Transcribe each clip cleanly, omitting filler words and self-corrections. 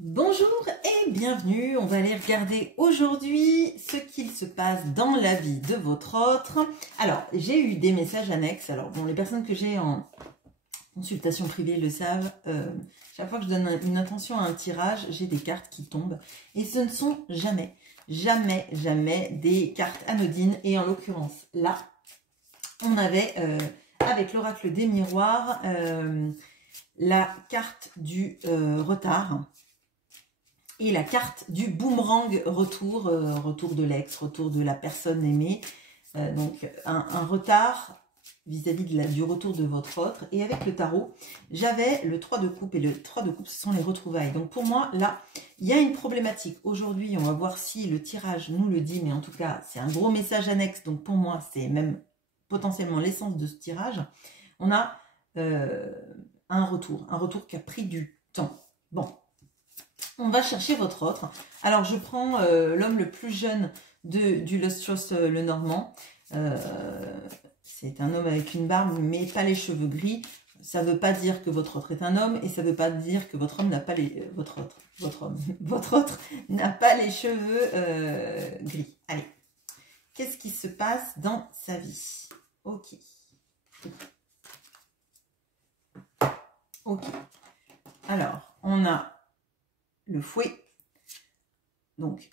Bonjour et bienvenue, on va aller regarder aujourd'hui ce qu'il se passe dans la vie de votre autre. Alors, j'ai eu des messages annexes, alors bon, les personnes que j'ai en consultation privée le savent, chaque fois que je donne une intention à un tirage, j'ai des cartes qui tombent et ce ne sont jamais des cartes anodines et en l'occurrence là, on avait avec l'oracle des miroirs la carte du retard. Et la carte du boomerang retour, retour de l'ex, retour de la personne aimée. Donc un retard vis-à-vis du retour de votre autre. Et avec le tarot, j'avais le 3 de coupe. Et le 3 de coupe, ce sont les retrouvailles. Donc pour moi, là, il y a une problématique. Aujourd'hui, on va voir si le tirage nous le dit. Mais en tout cas, c'est un gros message annexe. Donc pour moi, c'est même potentiellement l'essence de ce tirage. On a un retour qui a pris du temps. Bon. On va chercher votre autre. Alors, je prends l'homme le plus jeune du Lustros le Normand. C'est un homme avec une barbe, mais pas les cheveux gris. Ça ne veut pas dire que votre autre est un homme, et ça ne veut pas dire que votre homme n'a pas les... votre autre n'a pas les cheveux gris. Allez, qu'est-ce qui se passe dans sa vie? Ok. Ok. Alors, on a le fouet, donc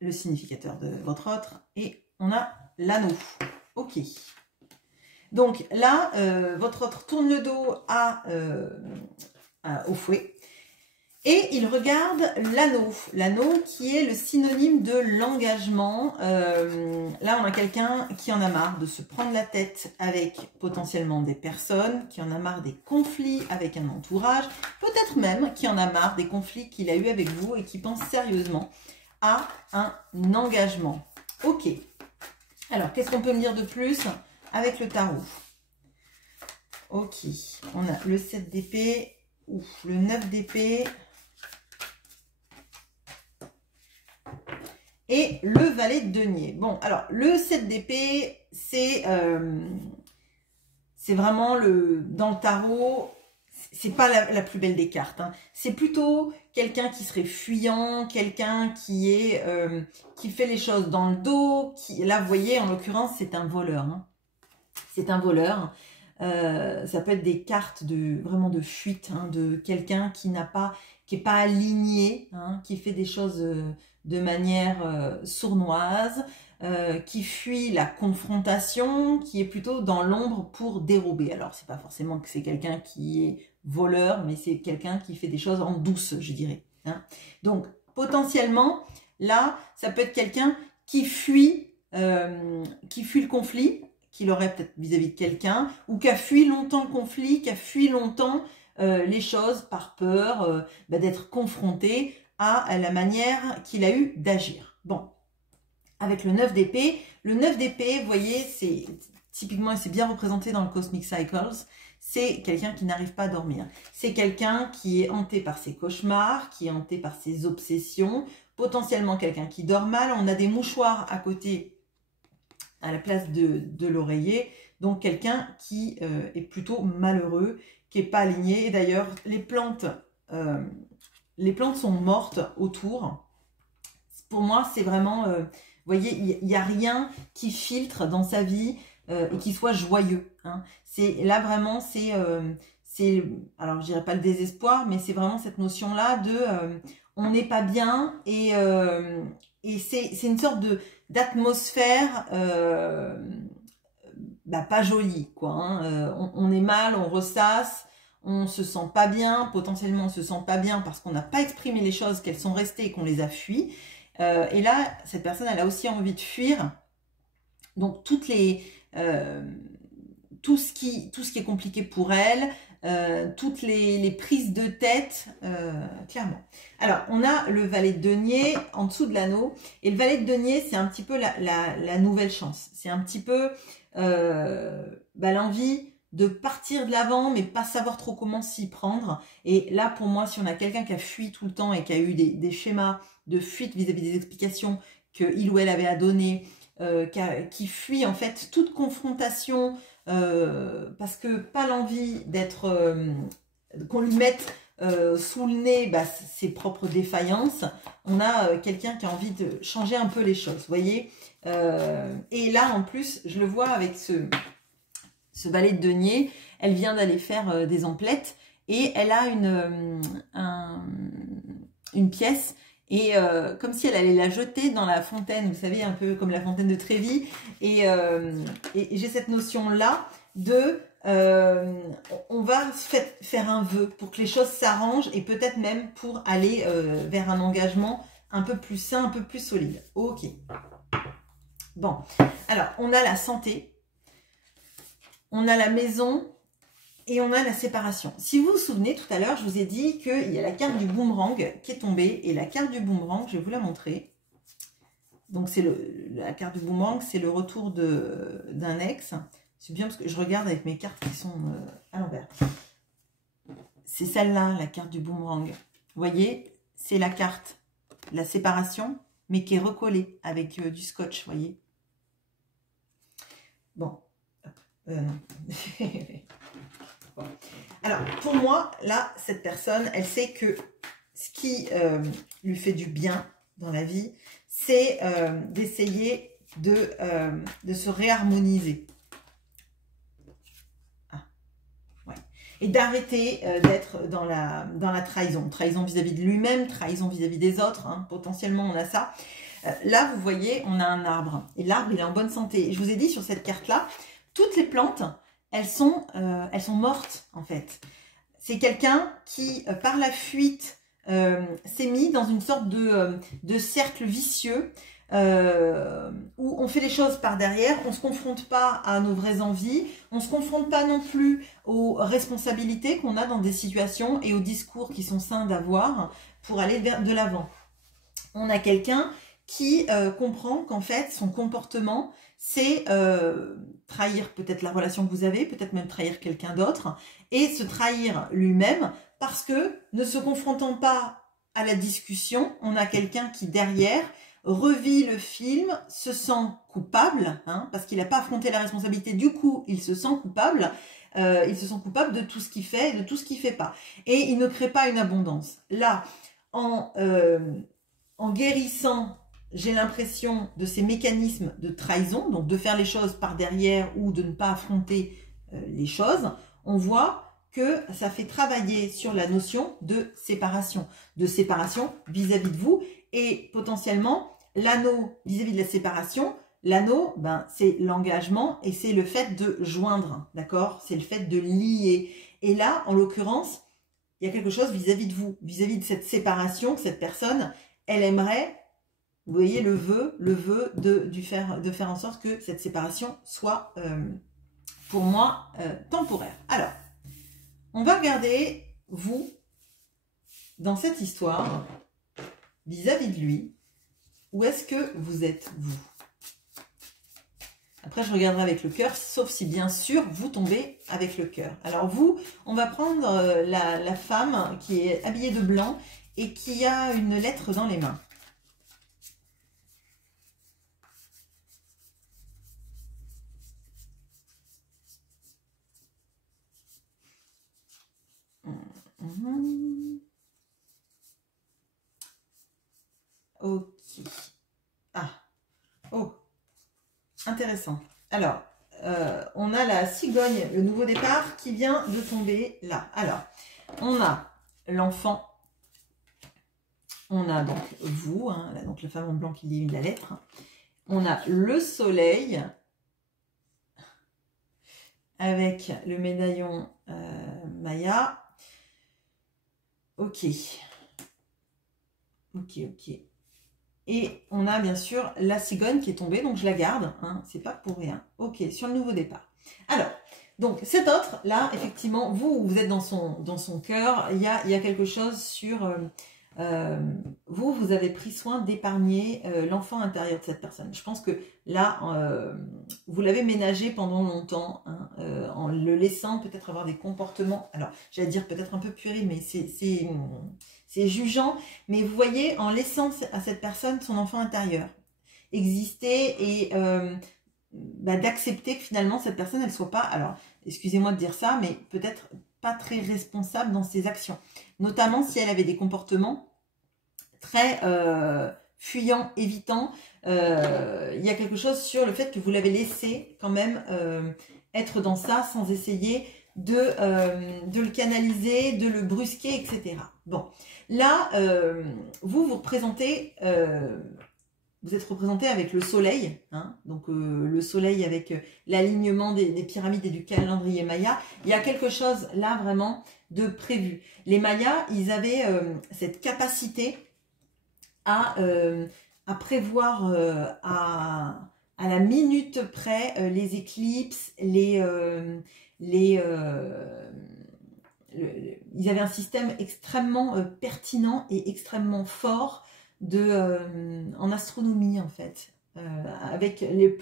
le significateur de votre autre, et on a l'anneau. Ok. Donc là, votre autre tourne le dos au fouet et il regarde l'anneau. L'anneau qui est le synonyme de l'engagement. Là, on a quelqu'un qui en a marre de se prendre la tête avec potentiellement des personnes, qui en a marre des conflits avec un entourage, peut-être même qui en a marre des conflits qu'il a eu avec vous et qui pense sérieusement à un engagement. Ok. Alors, qu'est-ce qu'on peut me dire de plus avec le tarot? Ok. On a le 7 d'épée, le 9 d'épée et le valet de denier. Bon, alors, le 7 d'épée, c'est vraiment dans le tarot, c'est pas la plus belle des cartes. Hein. C'est plutôt quelqu'un qui serait fuyant, quelqu'un qui fait les choses dans le dos. Là, vous voyez, en l'occurrence, c'est un voleur. Hein. C'est un voleur. Ça peut être des cartes vraiment de fuite, hein, de quelqu'un qui n'est pas aligné, hein, qui fait des choses de manière sournoise, qui fuit la confrontation, qui est plutôt dans l'ombre pour dérober. Alors, c'est pas forcément que c'est quelqu'un qui est voleur, mais c'est quelqu'un qui fait des choses en douce, je dirais. Hein. Donc, potentiellement, là, ça peut être quelqu'un qui fuit le conflit, qu'il aurait peut-être vis-à-vis de quelqu'un, ou qui a fui longtemps le conflit, qui a fui longtemps les choses par peur d'être confronté à la manière qu'il a eu d'agir. Bon, avec le 9 d'épée, vous voyez, c'est typiquement, c'est bien représenté dans le Cosmic Cycles, c'est quelqu'un qui n'arrive pas à dormir. C'est quelqu'un qui est hanté par ses cauchemars, qui est hanté par ses obsessions, potentiellement quelqu'un qui dort mal. On a des mouchoirs à côté, à la place de l'oreiller, donc quelqu'un qui est plutôt malheureux, qui n'est pas aligné. Et d'ailleurs, les plantes sont mortes autour. Pour moi, c'est vraiment, vous voyez, il n'y a rien qui filtre dans sa vie et qui soit joyeux. Hein. Là, vraiment, alors je dirais pas le désespoir, mais c'est vraiment cette notion-là de on n'est pas bien et c'est une sorte d'atmosphère pas jolie, quoi. Hein. On est mal, on ressasse, on se sent pas bien, potentiellement on se sent pas bien parce qu'on n'a pas exprimé les choses, qu'elles sont restées et qu'on les a fuies. Et là, cette personne, elle a aussi envie de fuir. Donc tout ce qui est compliqué pour elle, toutes les prises de tête, clairement. Alors, on a le valet de denier en dessous de l'anneau. Et le valet de denier, c'est un petit peu la nouvelle chance. C'est un petit peu l'envie de partir de l'avant, mais pas savoir trop comment s'y prendre. Et là, pour moi, si on a quelqu'un qui a fui tout le temps et qui a eu des schémas de fuite vis-à-vis des explications qu'il ou elle avait à donner, qui fuit en fait toute confrontation, parce que pas l'envie d'être qu'on lui mette sous le nez ses propres défaillances. On a quelqu'un qui a envie de changer un peu les choses, vous voyez. Et là, en plus, je le vois avec ce balai de denier, elle vient d'aller faire des emplettes et elle a une pièce et comme si elle allait la jeter dans la fontaine, vous savez, un peu comme la fontaine de Trévi. Et j'ai cette notion-là de on va faire un vœu pour que les choses s'arrangent et peut-être même pour aller vers un engagement un peu plus sain, un peu plus solide. Ok. Bon, alors on a la santé, on a la maison et on a la séparation. Si vous vous souvenez, tout à l'heure, je vous ai dit qu'il y a la carte du boomerang qui est tombée. Et la carte du boomerang, je vais vous la montrer. Donc, c'est la carte du boomerang, c'est le retour d'un ex. C'est bien parce que je regarde avec mes cartes qui sont à l'envers. C'est celle-là, la carte du boomerang. Vous voyez, c'est la carte, la séparation, mais qui est recollée avec du scotch, vous voyez. Bon. Non. Bon. Alors, pour moi, là, cette personne, elle sait que ce qui lui fait du bien dans la vie, c'est d'essayer de se réharmoniser. Ah, ouais. Et d'arrêter d'être dans la trahison. Trahison vis-à-vis de lui-même, trahison vis-à-vis des autres. Hein. Potentiellement, on a ça. Là, vous voyez, on a un arbre. Et l'arbre, il est en bonne santé. Et je vous ai dit sur cette carte-là, toutes les plantes, elles sont mortes, en fait. C'est quelqu'un qui, par la fuite, s'est mis dans une sorte de cercle vicieux où on fait les choses par derrière, on ne se confronte pas à nos vraies envies, on ne se confronte pas non plus aux responsabilités qu'on a dans des situations et aux discours qui sont sains d'avoir pour aller de l'avant. On a quelqu'un qui comprend qu'en fait, son comportement, c'est trahir peut-être la relation que vous avez, peut-être même trahir quelqu'un d'autre, et se trahir lui-même, parce que ne se confrontant pas à la discussion, on a quelqu'un qui derrière revit le film, se sent coupable, hein, parce qu'il n'a pas affronté la responsabilité, du coup il se sent coupable, de tout ce qu'il fait et de tout ce qu'il ne fait pas. Et il ne crée pas une abondance. Là, en guérissant, j'ai l'impression, de ces mécanismes de trahison, donc de faire les choses par derrière ou de ne pas affronter les choses, on voit que ça fait travailler sur la notion de séparation vis-à-vis de vous, et potentiellement l'anneau vis-à-vis de la séparation. L'anneau, c'est l'engagement et c'est le fait de joindre, d'accord? C'est le fait de lier. Et là, en l'occurrence, il y a quelque chose vis-à-vis de vous, vis-à-vis de cette séparation, que cette personne, elle aimerait, vous voyez, le vœu de faire en sorte que cette séparation soit, pour moi, temporaire. Alors, on va regarder, vous, dans cette histoire, vis-à-vis de lui, où est-ce que vous êtes, vous? Après, je regarderai avec le cœur, sauf si, bien sûr, vous tombez avec le cœur. Alors, vous, on va prendre la femme qui est habillée de blanc et qui a une lettre dans les mains. Ok. Ah. Oh. Intéressant. Alors, on a la cigogne, le nouveau départ, qui vient de tomber là. Alors, on a l'enfant. On a donc vous, hein, donc la femme en blanc qui lit la lettre. On a le soleil avec le médaillon Maya. Ok. Ok, ok. Et on a bien sûr la cigogne qui est tombée, donc je la garde, hein, c'est pas pour rien. Ok, sur le nouveau départ. Alors, donc cet autre, là, effectivement, vous êtes dans son cœur, il y a quelque chose sur... vous avez pris soin d'épargner l'enfant intérieur de cette personne. Je pense que là, vous l'avez ménagé pendant longtemps, hein, en le laissant peut-être avoir des comportements, alors j'allais dire peut-être un peu puéril, mais c'est jugeant, mais vous voyez, en laissant à cette personne son enfant intérieur exister et d'accepter que finalement cette personne, elle soit pas, alors excusez-moi de dire ça, mais peut-être pas très responsable dans ses actions. Notamment si elle avait des comportements très fuyants, évitants. Il y a quelque chose sur le fait que vous l'avez laissé quand même être dans ça sans essayer de le canaliser, de le brusquer, etc. Bon, là, vous représentez... vous êtes représenté avec le soleil, hein, donc le soleil avec l'alignement des pyramides et du calendrier maya. Il y a quelque chose là vraiment de prévu. Les Mayas, ils avaient cette capacité à prévoir à la minute près les éclipses, ils avaient un système extrêmement pertinent et extrêmement fort en astronomie en fait. Avec le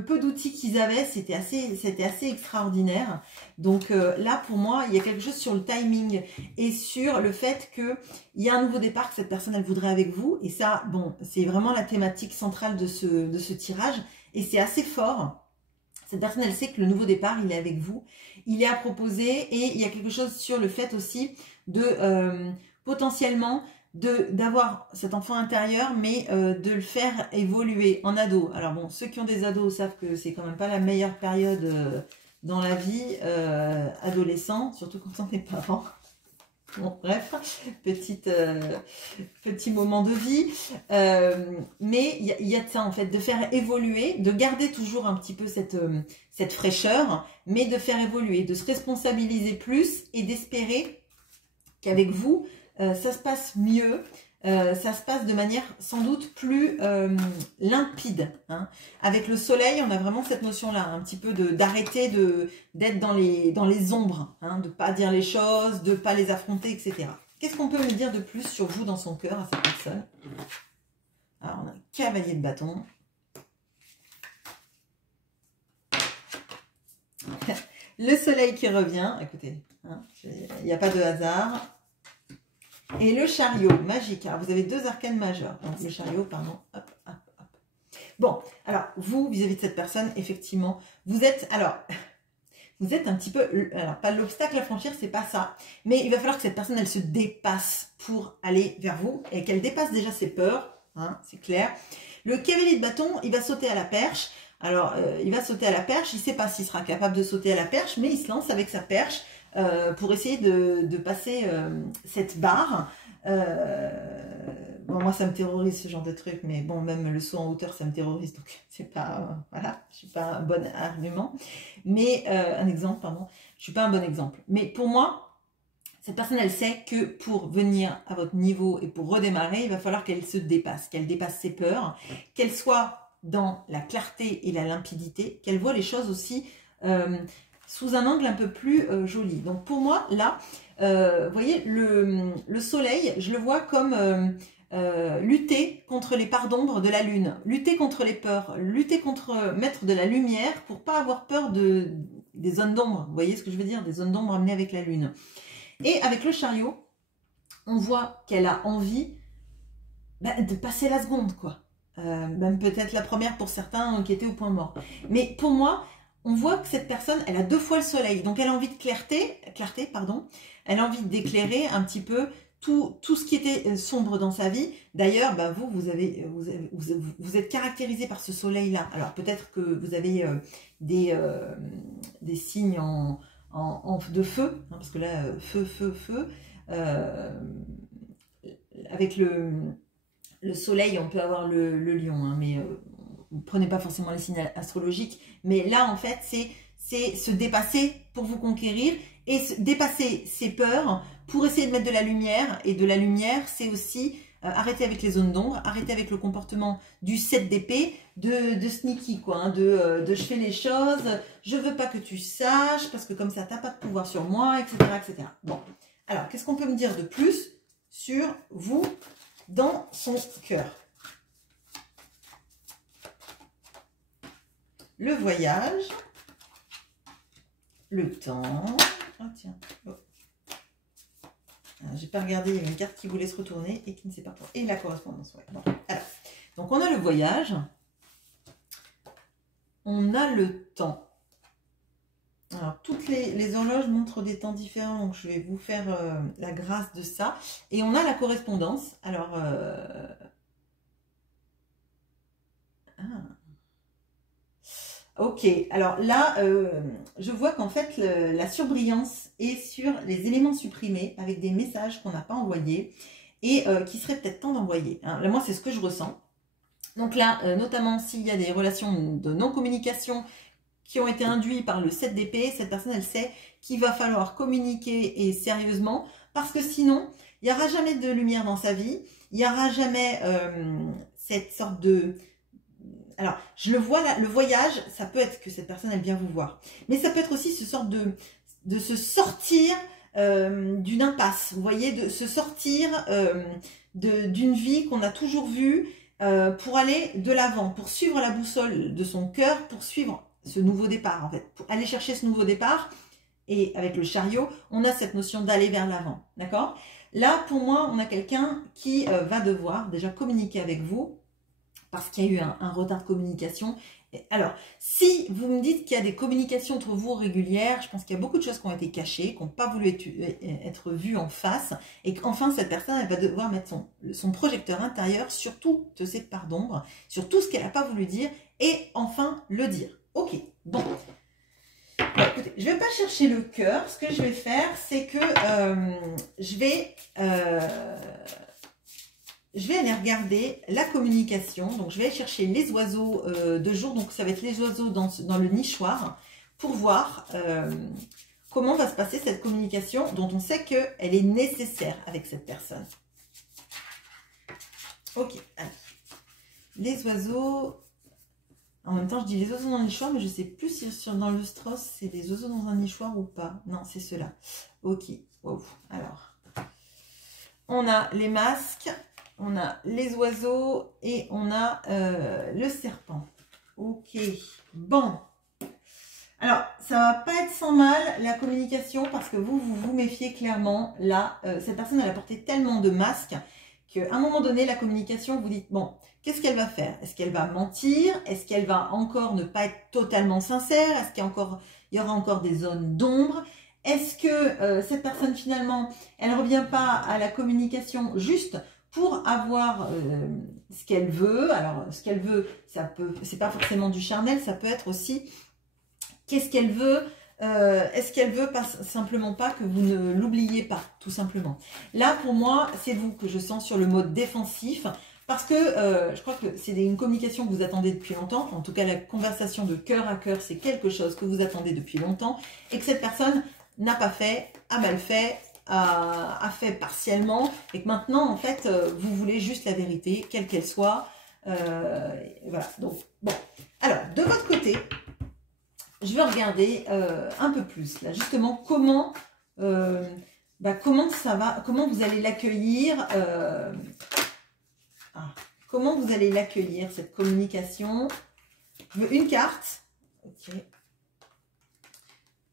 peu d'outils qu'ils avaient, c'était assez extraordinaire. Donc là, pour moi, il y a quelque chose sur le timing et sur le fait qu'il y a un nouveau départ que cette personne, elle voudrait avec vous. Et ça, bon, c'est vraiment la thématique centrale de ce tirage. Et c'est assez fort. Cette personne, elle sait que le nouveau départ, il est avec vous. Il est à proposer et il y a quelque chose sur le fait aussi de potentiellement d'avoir cet enfant intérieur, mais de le faire évoluer en ado. Alors bon, ceux qui ont des ados savent que c'est quand même pas la meilleure période dans la vie adolescent, surtout quand on est parent. Bon, bref, petit moment de vie. Mais il y a de ça en fait, de faire évoluer, de garder toujours un petit peu cette fraîcheur, mais de faire évoluer, de se responsabiliser plus et d'espérer qu'avec vous, ça se passe mieux, ça se passe de manière sans doute plus limpide. Hein. Avec le soleil, on a vraiment cette notion-là, un petit peu d'arrêter d'être dans les ombres, hein, de ne pas dire les choses, de ne pas les affronter, etc. Qu'est-ce qu'on peut me dire de plus sur vous dans son cœur à cette personne? Alors, on a un cavalier de bâton. Le soleil qui revient, écoutez, hein, il n'y a pas de hasard. Et le chariot, magique. Alors, vous avez deux arcanes majeures. Donc, le chariot, pardon. Hop, hop, hop. Bon, alors, vous, vis-à-vis de cette personne, effectivement, vous êtes un petit peu... Alors, pas l'obstacle à franchir, c'est pas ça. Mais il va falloir que cette personne, elle se dépasse pour aller vers vous. Et qu'elle dépasse déjà ses peurs. Hein, c'est clair. Le cavalier de bâton, il va sauter à la perche. Alors, il va sauter à la perche. Il ne sait pas s'il sera capable de sauter à la perche, mais il se lance avec sa perche. Pour essayer de passer cette barre. Bon, moi, ça me terrorise ce genre de truc, mais bon, même le saut en hauteur, ça me terrorise, donc c'est pas, voilà, je suis pas un bon argument, mais un exemple, pardon, je suis pas un bon exemple. Mais pour moi, cette personne, elle sait que pour venir à votre niveau et pour redémarrer, il va falloir qu'elle se dépasse, qu'elle dépasse ses peurs, qu'elle soit dans la clarté et la limpidité, qu'elle voit les choses aussi sous un angle un peu plus joli. Donc pour moi, là, vous voyez, le soleil, je le vois comme lutter contre les parts d'ombre de la lune, lutter contre les peurs, lutter contre, mettre de la lumière pour pas avoir peur des zones d'ombre. Vous voyez ce que je veux dire? Des zones d'ombre amenées avec la lune. Et avec le chariot, on voit qu'elle a envie de passer la seconde, quoi. Même peut-être la première pour certains qui étaient au point mort. Mais pour moi, on voit que cette personne, elle a deux fois le soleil. Donc, elle a envie de clarté, pardon. Elle a envie d'éclairer un petit peu tout ce qui était sombre dans sa vie. D'ailleurs, bah, vous êtes caractérisé par ce soleil-là. Alors, peut-être que vous avez des signes de feu. Hein, parce que là, feu. Avec le soleil, on peut avoir le lion, hein, mais vous ne prenez pas forcément les signes astrologiques. Mais là, en fait, c'est se dépasser pour vous conquérir et dépasser ses peurs pour essayer de mettre de la lumière. Et de la lumière, c'est aussi arrêter avec les zones d'ombre, arrêter avec le comportement du 7 d'épée, de sneaky, quoi, hein, de je fais les choses, je veux pas que tu saches, parce que comme ça, tu n'as pas de pouvoir sur moi, etc. etc. Bon, alors, qu'est-ce qu'on peut me dire de plus sur vous dans son cœur? Le voyage, le temps. Ah tiens, oh. J'ai pas regardé, il y avait une carte qui voulait se retourner et qui ne sait pas pourquoi. Et la correspondance, ouais. Bon, alors, donc on a le voyage, on a le temps. Alors, toutes les horloges montrent des temps différents, donc je vais vous faire la grâce de ça. Et on a la correspondance. Alors, ok, alors là, je vois qu'en fait, la surbrillance est sur les éléments supprimés avec des messages qu'on n'a pas envoyés et qui serait peut-être temps d'envoyer. Hein. Là, moi, c'est ce que je ressens. Donc là, notamment s'il y a des relations de non-communication qui ont été induites par le 7 d'épée, cette personne, elle sait qu'il va falloir communiquer et sérieusement parce que sinon, il n'y aura jamais de lumière dans sa vie, il n'y aura jamais cette sorte de... Alors, je le vois là, le voyage, ça peut être que cette personne, elle vient vous voir. Mais ça peut être aussi ce sorte de se sortir d'une impasse. Vous voyez, de se sortir d'une vie qu'on a toujours vue pour aller de l'avant, pour suivre la boussole de son cœur, pour suivre ce nouveau départ, en fait. Pour aller chercher ce nouveau départ. Et avec le chariot, on a cette notion d'aller vers l'avant. D'accord? Là, pour moi, on a quelqu'un qui va devoir déjà communiquer avec vous parce qu'il y a eu un retard de communication. Alors, si vous me dites qu'il y a des communications entre vous régulières, je pense qu'il y a beaucoup de choses qui ont été cachées, qui n'ont pas voulu être vues en face, et qu'enfin, cette personne, elle va devoir mettre son projecteur intérieur sur toutes ces parts d'ombre, sur tout ce qu'elle n'a pas voulu dire, et enfin le dire. Ok, bon. Bon, écoutez, je ne vais pas chercher le cœur. Ce que je vais faire, c'est que je vais aller regarder la communication. Donc, je vais aller chercher les oiseaux de jour. Donc, ça va être les oiseaux dans le nichoir pour voir comment va se passer cette communication dont on sait qu'elle est nécessaire avec cette personne. Ok. Allez. Les oiseaux... En même temps, je dis les oiseaux dans le nichoir, mais je ne sais plus si dans le Strauss, c'est des oiseaux dans un nichoir ou pas. Non, c'est ceux-là. Ok. Wow. Alors, on a les masques. On a les oiseaux et on a le serpent. Ok, bon. Alors, ça va pas être sans mal la communication parce que vous méfiez clairement. Là, cette personne, elle a porté tellement de masques qu'à un moment donné, la communication, vous dites, bon, qu'est-ce qu'elle va faire? Est-ce qu'elle va mentir? Est-ce qu'elle va encore ne pas être totalement sincère? Est-ce qu'il y aura encore des zones d'ombre? Est-ce que cette personne, finalement, elle ne revient pas à la communication juste pour avoir ce qu'elle veut? Alors, ce qu'elle veut, c'est pas forcément du charnel, ça peut être aussi qu'est-ce qu'elle veut. Est-ce qu'elle veut simplement pas que vous ne l'oubliez pas, tout simplement. Là, pour moi, c'est vous que je sens sur le mode défensif, parce que je crois que c'est une communication que vous attendez depuis longtemps. En tout cas, la conversation de cœur à cœur, c'est quelque chose que vous attendez depuis longtemps, et que cette personne n'a pas fait, a mal fait, a fait partiellement, et que maintenant, en fait, vous voulez juste la vérité, quelle qu'elle soit. Voilà, donc, bon. Alors, de votre côté, je vais regarder un peu plus, là, justement, comment ça va, comment vous allez l'accueillir, comment vous allez l'accueillir, cette communication. Je veux une carte, ok.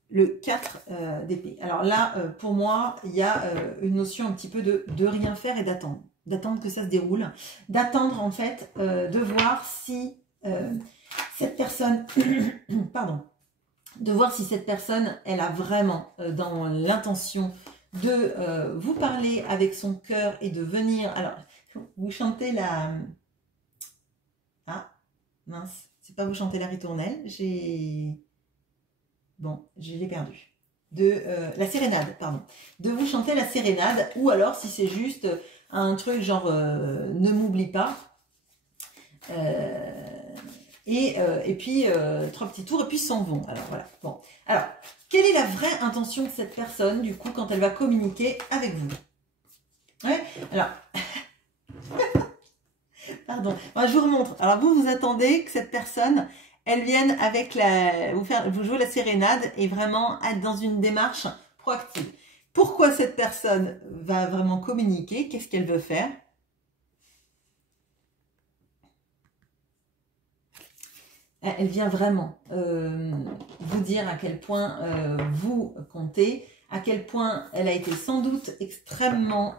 Le 4 d'épée. Alors là, pour moi, il y a une notion un petit peu de rien faire et d'attendre. D'attendre que ça se déroule. D'attendre, en fait, de voir si cette personne... pardon. De voir si cette personne, elle a vraiment dans l'intention de vous parler avec son cœur et de venir... Alors, vous chantez la... Ah, mince. C'est pas vous chantez la ritournelle. Bon, je l'ai perdu. La sérénade, pardon. De vous chanter la sérénade, ou alors si c'est juste un truc genre ne m'oublie pas. Et puis 3 petits tours et puis s'en vont. Alors voilà. Bon. Alors, quelle est la vraie intention de cette personne, du coup, quand elle va communiquer avec vous? Ouais. Alors. Pardon. Moi, je vous remontre. Alors vous attendez que cette personne, elle vienne avec vous jouer la sérénade et vraiment être dans une démarche proactive. Pourquoi cette personne va vraiment communiquer? Qu'est-ce qu'elle veut faire? Elle vient vraiment vous dire à quel point vous comptez, à quel point elle a été sans doute extrêmement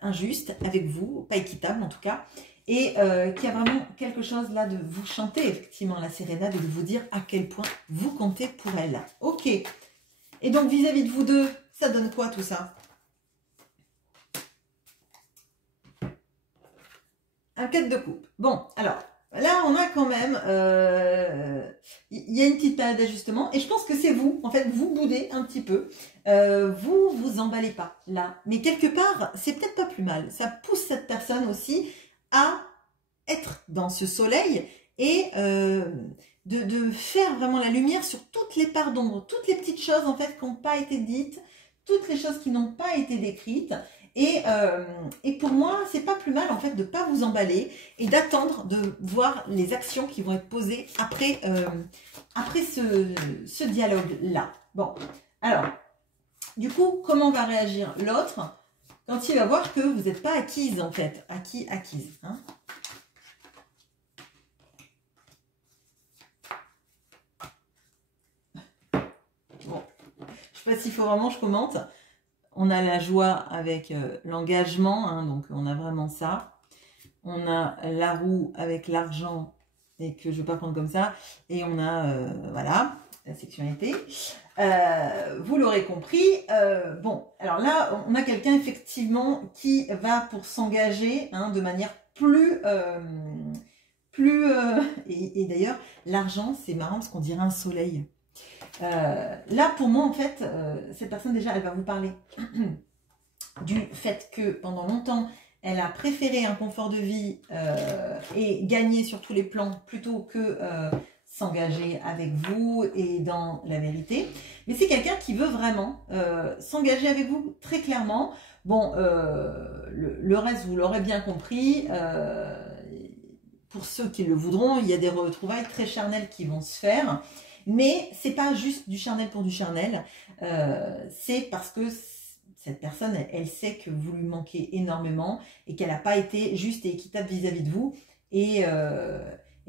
injuste avec vous, pas équitable en tout cas, et qui a vraiment quelque chose là de vous chanter effectivement la sérénade et de vous dire à quel point vous comptez pour elle. Ok. Et donc vis-à-vis de vous deux, ça donne quoi tout ça? Un 4 de coupe. Bon, alors, là, on a quand même... Il y a une petite période d'ajustement. Et je pense que c'est vous. En fait, vous boudez un petit peu. Vous vous emballez pas, là. Mais quelque part, c'est peut-être pas plus mal. Ça pousse cette personne aussi à être dans ce soleil et de faire vraiment la lumière sur toutes les parts d'ombre, toutes les petites choses, en fait, qui n'ont pas été dites, toutes les choses qui n'ont pas été décrites. Et pour moi, c'est pas plus mal en fait de pas vous emballer et d'attendre de voir les actions qui vont être posées après, après ce dialogue-là. Bon, alors, du coup, comment va réagir l'autre quand il va voir que vous n'êtes pas acquise en fait, acquise. Hein. Bon, je sais pas s'il faut vraiment que je commente. On a la joie avec l'engagement, hein, donc on a vraiment ça. On a la roue avec l'argent, et que je ne vais pas prendre comme ça. Et on a, voilà, la sexualité. Vous l'aurez compris. Bon, alors là, on a quelqu'un effectivement qui va pour s'engager hein, de manière plus... et d'ailleurs, l'argent, c'est marrant parce qu'on dirait un soleil. Là, pour moi, en fait, cette personne, déjà, elle va vous parler du fait que pendant longtemps, elle a préféré un confort de vie et gagner sur tous les plans plutôt que s'engager avec vous et dans la vérité. Mais c'est quelqu'un qui veut vraiment s'engager avec vous très clairement. Bon, le reste, vous l'aurez bien compris. Pour ceux qui le voudront, il y a des retrouvailles très charnelles qui vont se faire. Mais c'est pas juste du charnel pour du charnel, c'est parce que cette personne, elle sait que vous lui manquez énormément et qu'elle n'a pas été juste et équitable vis-à-vis de vous et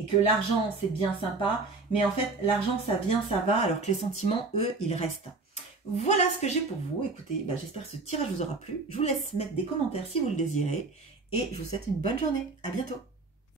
que l'argent, c'est bien sympa, mais en fait, l'argent, ça vient, ça va, alors que les sentiments, eux, ils restent. Voilà ce que j'ai pour vous. Écoutez, bah, j'espère que ce tirage vous aura plu. Je vous laisse mettre des commentaires si vous le désirez et je vous souhaite une bonne journée. À bientôt.